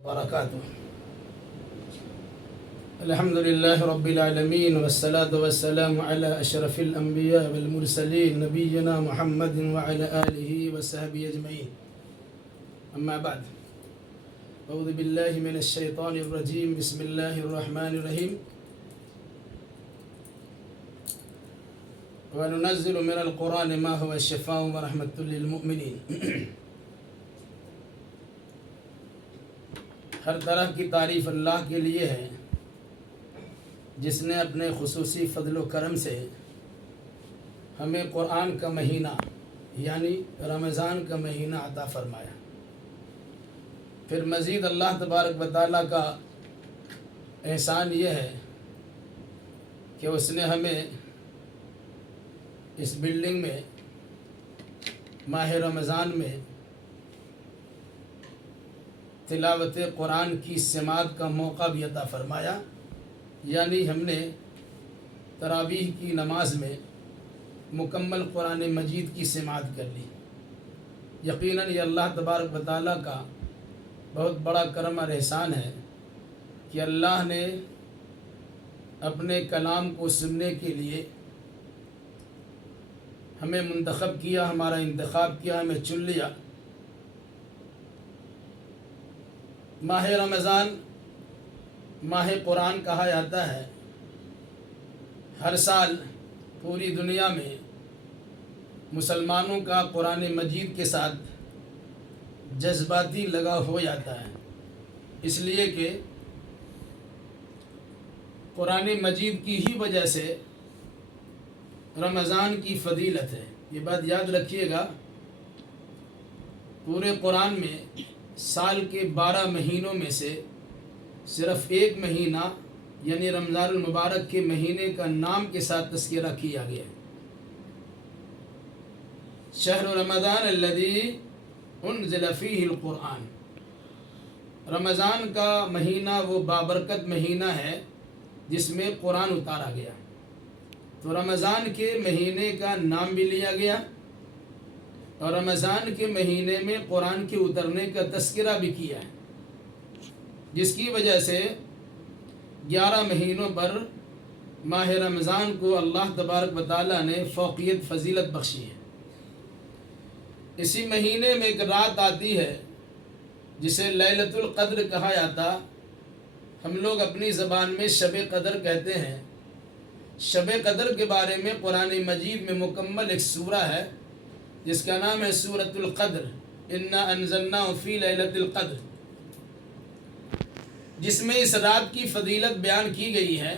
وبركاته. الحمد لله رب العالمين والصلاة والسلام على أشرف الأنبياء والمرسلين نبينا محمد وعلى آله وصحبه أجمعين. أما بعد، أعوذ بالله من الشيطان الرجيم. بسم الله الرحمن الرحيم. وننزل من القرآن ما هو شفاء ورحمة للمؤمنين. ہر طرح کی تعریف اللہ کے لیے ہے جس نے اپنے خصوصی فضل و کرم سے ہمیں قرآن کا مہینہ یعنی رمضان کا مہینہ عطا فرمایا. پھر مزید اللہ تبارک و تعالیٰ کا احسان یہ ہے کہ اس نے ہمیں اس بلڈنگ میں ماہ رمضان میں تلاوت قرآن کی سماعت کا موقع بھی عطا فرمایا. یعنی ہم نے تراویح کی نماز میں مکمل قرآن مجید کی سماعت کر لی. یقیناً یہ اللہ تبارک و تعالیٰ کا بہت بڑا کرم اور احسان ہے کہ اللہ نے اپنے کلام کو سننے کے لیے ہمیں منتخب کیا، ہمارا انتخاب کیا، ہمیں چن لیا. ماہ رمضان ماہ قرآن کہا جاتا ہے. ہر سال پوری دنیا میں مسلمانوں کا قرآن مجید کے ساتھ جذباتی لگاؤ ہو جاتا ہے، اس لیے کہ قرآن مجید کی ہی وجہ سے رمضان کی فضیلت ہے. یہ بات یاد رکھیے گا، پورے قرآن میں سال کے 12 مہینوں میں سے صرف ایک مہینہ یعنی رمضان المبارک کے مہینے کا نام کے ساتھ تذکرہ کیا گیا ہے. شہر رمضان الذی انزل فیہ القرآن. رمضان کا مہینہ وہ بابرکت مہینہ ہے جس میں قرآن اتارا گیا. تو رمضان کے مہینے کا نام بھی لیا گیا اور رمضان کے مہینے میں قرآن کے اترنے کا تذکرہ بھی کیا ہے، جس کی وجہ سے 11 مہینوں پر ماہ رمضان کو اللہ تبارک و تعالیٰ نے فوقیت فضیلت بخشی ہے. اسی مہینے میں ایک رات آتی ہے جسے لیلۃ القدر کہا جاتا. ہم لوگ اپنی زبان میں شب قدر کہتے ہیں. شب قدر کے بارے میں قرآن مجید میں مکمل ایک سورہ ہے جس کا نام ہے سورۃ القدر. انا انزلناہ فی لیلۃ القدر، جس میں اس رات کی فضیلت بیان کی گئی ہے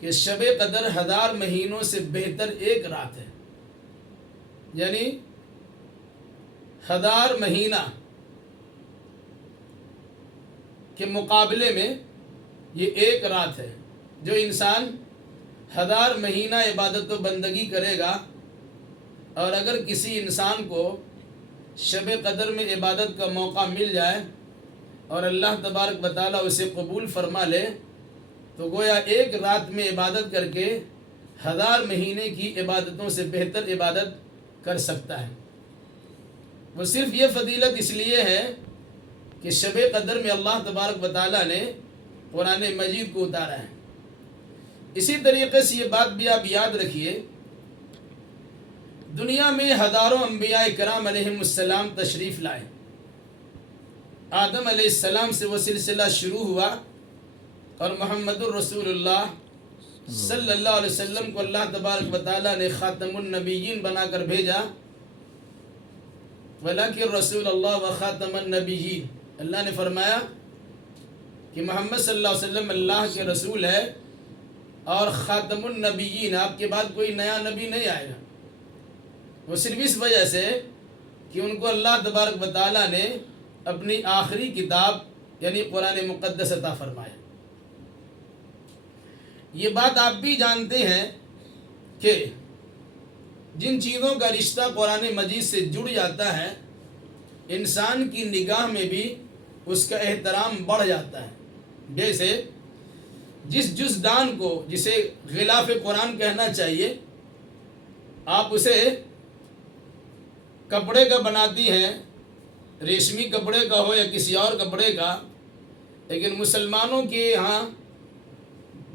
کہ شب قدر 1000 مہینوں سے بہتر ایک رات ہے. یعنی 1000 مہینہ کے مقابلے میں یہ ایک رات ہے. جو انسان 1000 مہینہ عبادت و بندگی کرے گا اور اگر کسی انسان کو شب قدر میں عبادت کا موقع مل جائے اور اللہ تبارک و تعالیٰ اسے قبول فرما لے تو گویا ایک رات میں عبادت کر کے 1000 مہینے کی عبادتوں سے بہتر عبادت کر سکتا ہے. وہ صرف یہ فضیلت اس لیے ہے کہ شب قدر میں اللہ تبارک و تعالیٰ نے قرآن مجید کو اتارا ہے. اسی طریقے سے یہ بات بھی آپ یاد رکھیے، دنیا میں ہزاروں انبیاء کرام علیہم السلام تشریف لائے. آدم علیہ السلام سے وہ سلسلہ شروع ہوا اور محمد الرسول اللہ صلی اللہ علیہ وسلم کو اللہ تبارک و تعالیٰ نے خاتم النبیین بنا کر بھیجا. وَلَكِنْ رَسُولَ اللَّهِ وَخَاتَمَ النَّبِيِّينَ. اللہ نے فرمایا کہ محمد صلی اللہ علیہ وسلم اللہ کے رسول ہے اور خاتم النبیین، آپ کے بعد کوئی نیا نبی نہیں آئے گا. وہ صرف اس وجہ سے کہ ان کو اللہ تبارک و تعالیٰ نے اپنی آخری کتاب یعنی قرآن مقدس عطا فرمایا. یہ بات آپ بھی جانتے ہیں کہ جن چیزوں کا رشتہ قرآن مجید سے جڑ جاتا ہے انسان کی نگاہ میں بھی اس کا احترام بڑھ جاتا ہے. جیسے جس جزدان کو جسے غلاف قرآن کہنا چاہیے، آپ اسے کپڑے کا بناتی ہیں ریشمی کپڑے کا ہو یا کسی اور کپڑے کا، لیکن مسلمانوں کے یہاں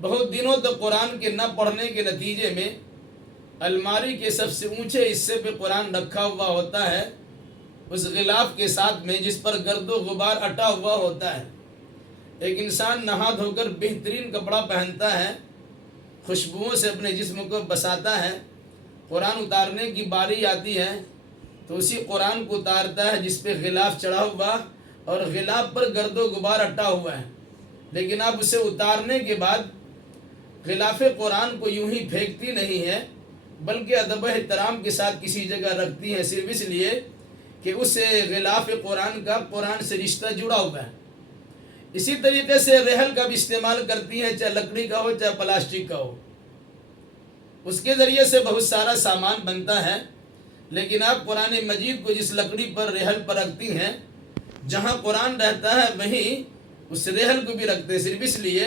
بہت دنوں تک قرآن کے نہ پڑھنے کے نتیجے میں الماری کے سب سے اونچے حصے پہ قرآن رکھا ہوا ہوتا ہے، اس غلاف کے ساتھ میں جس پر گرد و غبار اٹا ہوا ہوتا ہے۔ ایک انسان نہا دھو کر بہترین کپڑا پہنتا ہے، خوشبوؤں سے اپنے جسم کو بساتا ہے، قرآن اتارنے کی باری آتی ہے تو اسی قرآن کو اتارتا ہے جس پہ غلاف چڑھا ہوا اور غلاف پر گرد و غبار اٹا ہوا ہے، لیکن اب اسے اتارنے کے بعد غلاف قرآن کو یوں ہی پھینکتی نہیں ہے بلکہ ادب و احترام کے ساتھ کسی جگہ رکھتی ہے، صرف اس لیے کہ اس غلاف قرآن کا قرآن سے رشتہ جڑا ہوا ہے۔ اسی طریقے سے رحل کا بھی استعمال کرتی ہے، چاہے لکڑی کا ہو چاہے پلاسٹک کا ہو، اس کے ذریعے سے بہت سارا سامان بنتا ہے، لیکن آپ قرآن مجید کو جس لکڑی پر رحل پر رکھتی ہیں، جہاں قرآن رہتا ہے وہیں اس رحل کو بھی رکھتے ہیں، صرف اس لیے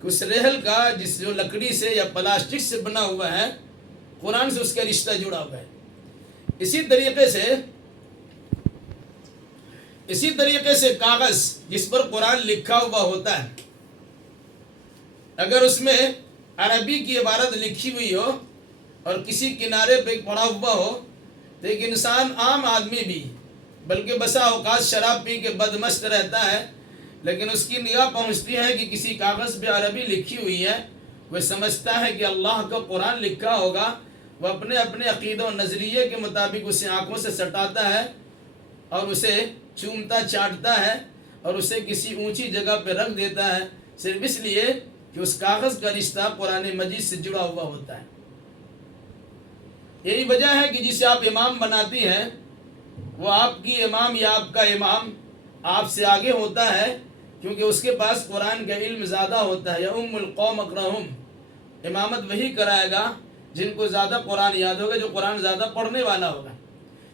کہ اس رحل کا جس جو لکڑی سے یا پلاسٹک سے بنا ہوا ہے قرآن سے اس کا رشتہ جڑا ہوا ہے۔ اسی طریقے سے کاغذ جس پر قرآن لکھا ہوا ہوتا ہے، اگر اس میں عربی کی عبارت لکھی ہوئی ہو اور کسی کنارے پہ پڑا ہوا ہو تو ایک انسان عام آدمی بھی بلکہ بسا اوقات شراب پی کے بدمست رہتا ہے، لیکن اس کی نگاہ پہنچتی ہے کہ کسی کاغذ پہ عربی لکھی ہوئی ہے، وہ سمجھتا ہے کہ اللہ کا قرآن لکھا ہوگا، وہ اپنے اپنے عقیدہ و نظریے کے مطابق اسے آنکھوں سے سٹاتا ہے اور اسے چومتا چاٹتا ہے اور اسے کسی اونچی جگہ پہ رکھ دیتا ہے، صرف اس لیے کہ اس کاغذ کا رشتہ قرآن مجید سے جڑا ہوا ہوتا ہے۔ یہی وجہ ہے کہ جسے آپ امام بناتی ہیں وہ آپ کی امام یا آپ کا امام آپ سے آگے ہوتا ہے، کیونکہ اس کے پاس قرآن کا علم زیادہ ہوتا ہے۔ یا القوم اقرہم، امامت وہی کرائے گا جن کو زیادہ قرآن یاد ہوگا، جو قرآن زیادہ پڑھنے والا ہوگا۔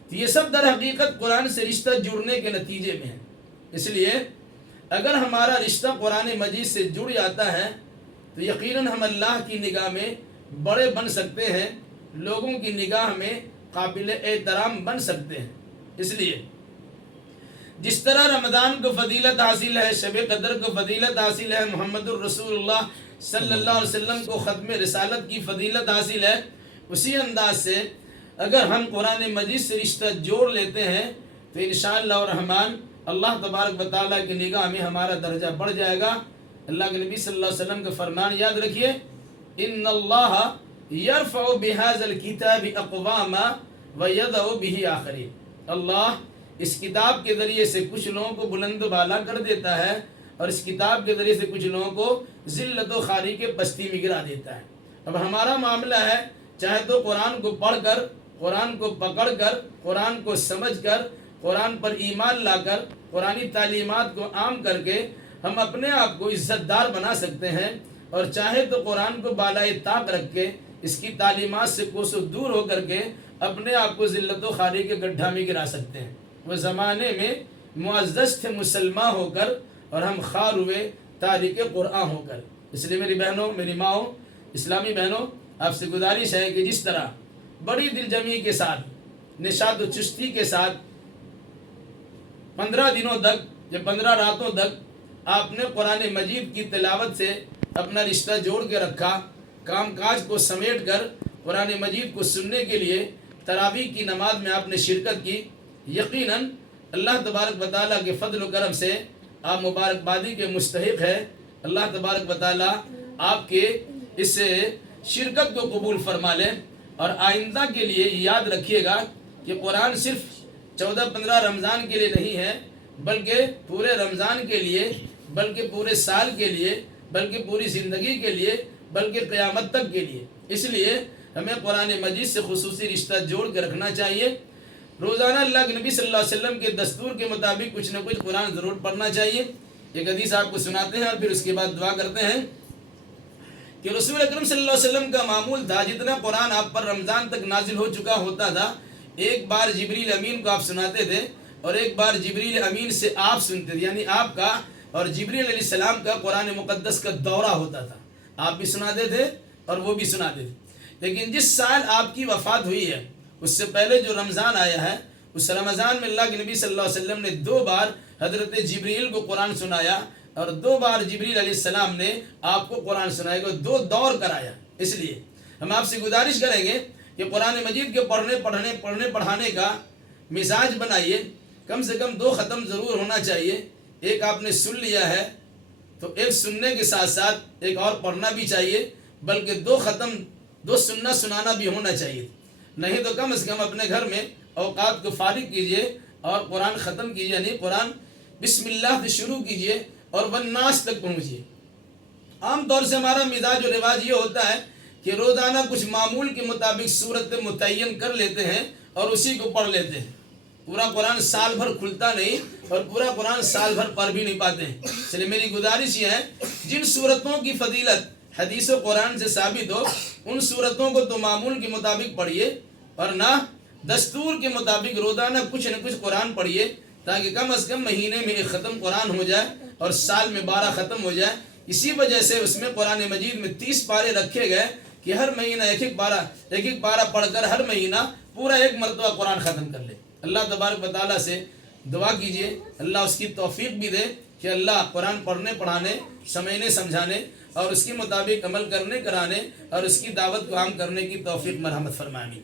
تو یہ سب در حقیقت قرآن سے رشتہ جڑنے کے نتیجے میں ہے۔ اس لیے اگر ہمارا رشتہ قرآن مجید سے جڑ جاتا ہے تو یقیناً ہم اللہ کی نگاہ میں بڑے بن سکتے ہیں، لوگوں کی نگاہ میں قابل احترام بن سکتے ہیں۔ اس لیے جس طرح رمضان کو فضیلت حاصل ہے، شب قدر کو فضیلت حاصل ہے، محمد الرسول اللہ صلی اللہ علیہ وسلم کو ختم رسالت کی فضیلت حاصل ہے، اسی انداز سے اگر ہم قرآن مجید سے رشتہ جوڑ لیتے ہیں تو انشاءاللہ الرحمن اللہ تبارک و تعالیٰ کی نگاہ میں ہمارا درجہ بڑھ جائے گا۔ اللہ کے نبی صلی اللہ علیہ وسلم کا فرمان یاد رکھیے، ان اللہ یرفع بهذا الکتاب اقواما ویضع به آخرین، اللہ اس کتاب کے ذریعے سے کچھ لوگوں کو بلند و بالا کر دیتا ہے اور اس کتاب کے ذریعے سے کچھ لوگوں کو ذلت و خواری کے پستی میں گرا دیتا ہے۔ اب ہمارا معاملہ ہے، چاہے تو قرآن کو پڑھ کر، قرآن کو پکڑ کر، قرآن کو سمجھ کر، قرآن پر ایمان لا کر، قرآنی تعلیمات کو عام کر کے ہم اپنے آپ کو عزت دار بنا سکتے ہیں، اور چاہے تو قرآن کو بالائے طاق رکھ کے اس کی تعلیمات سے کوسوں دور ہو کر کے اپنے آپ کو ذلت و خواری کے گڈھا میں گرا سکتے ہیں۔ وہ زمانے میں معزز تھے مسلمان ہو کر اور ہم خوار ہوئے تارک قرآن ہو کر۔ اس لیے میری بہنوں، میری ماؤں، اسلامی بہنوں، آپ سے گزارش ہے کہ جس طرح بڑی دل جمعی کے ساتھ، نشاط و چستی کے ساتھ 15 دنوں تک یا 15 راتوں تک آپ نے قرآن مجید کی تلاوت سے اپنا رشتہ جوڑ کے رکھا، کام کاج کو سمیٹ کر قرآن مجید کو سننے کے لیے تراویح کی نماز میں آپ نے شرکت کی، یقیناً اللہ تبارک و تعالیٰ کے فضل و کرم سے آپ مبارکبادی کے مستحق ہے۔ اللہ تبارک و تعالیٰ آپ کے اس شرکت کو قبول فرما لے، اور آئندہ کے لیے یاد رکھیے گا کہ قرآن صرف 14-15 رمضان کے لیے نہیں ہے، بلکہ پورے رمضان کے لیے، بلکہ پورے سال کے لیے، بلکہ پوری زندگی کے لیے، بلکہ قیامت تک کے لیے۔ اس لیے ہمیں قرآن مجید سے خصوصی رشتہ جوڑ کے رکھنا چاہیے۔ روزانہ اللہ کے نبی صلی اللہ علیہ وسلم کے دستور کے مطابق کچھ نہ کچھ قرآن ضرور پڑھنا چاہیے۔ ایک حدیث آپ کو سناتے ہیں اور پھر اس کے بعد دعا کرتے ہیں کہ رسول اکرم صلی اللہ علیہ وسلم کا معمول تھا، جتنا قرآن آپ پر رمضان تک نازل ہو چکا ہوتا تھا، ایک بار جبریل امین کو آپ سناتے تھے اور ایک بار جبریل امین سے آپ سنتے تھے، یعنی آپ کا اور جبریل علیہ السلام کا قرآن مقدس کا دورہ ہوتا تھا، آپ بھی سناتے تھے اور وہ بھی سناتے تھے۔ لیکن جس سال آپ کی وفات ہوئی ہے، اس سے پہلے جو رمضان آیا ہے، اس رمضان میں اللہ کے نبی صلی اللہ علیہ وسلم نے 2 بار حضرت جبریل کو قرآن سنایا، اور 2 بار جبریل علیہ السلام نے آپ کو قرآن سنائے گا، 2 دور کرایا۔ اس لیے ہم آپ سے گزارش کریں گے کہ قرآن مجید کے پڑھنے پڑھانے کا مزاج بنائیے، کم سے کم 2 ختم ضرور ہونا چاہیے۔ ایک آپ نے سن لیا ہے تو ایک سننے کے ساتھ ساتھ ایک اور پڑھنا بھی چاہیے، بلکہ 2 ختم 2 سننا سنانا بھی ہونا چاہیے۔ نہیں تو کم از کم اپنے گھر میں اوقات کو فارغ کیجئے اور قرآن ختم کیجئے، یعنی قرآن بسم اللہ سے شروع کیجئے اور والناس تک پہنچیے۔ عام طور سے ہمارا مزاج و رواج یہ ہوتا ہے کہ روزانہ کچھ معمول کے مطابق صورت متعین کر لیتے ہیں اور اسی کو پڑھ لیتے ہیں۔ پورا قرآن سال بھر کھلتا نہیں اور پورا قرآن سال بھر پڑھ بھی نہیں پاتے ہیں۔ اس لیے میری گزارش یہ ہے، جن صورتوں کی فضیلت حدیث و قرآن سے ثابت ہو ان صورتوں کو تو معمول کے مطابق پڑھیے، اور نہ دستور کے مطابق روزانہ کچھ نہ کچھ قرآن پڑھیے، تاکہ کم از کم مہینے میں 1 ختم قرآن ہو جائے اور سال میں 12 ختم ہو جائے۔ اسی وجہ سے اس میں قرآن مجید میں 30 پارے رکھے گئے کہ ہر مہینہ ایک ایک پارہ پڑھ کر ہر مہینہ پورا 1 مرتبہ قرآن ختم کر لے۔ اللہ تبارک و تعالیٰ سے دعا کیجئے، اللہ اس کی توفیق بھی دے کہ اللہ قرآن پڑھنے پڑھانے، سمجھنے سمجھانے اور اس کے مطابق عمل کرنے کرانے اور اس کی دعوت کو عام کرنے کی توفیق مرحمت فرمائے۔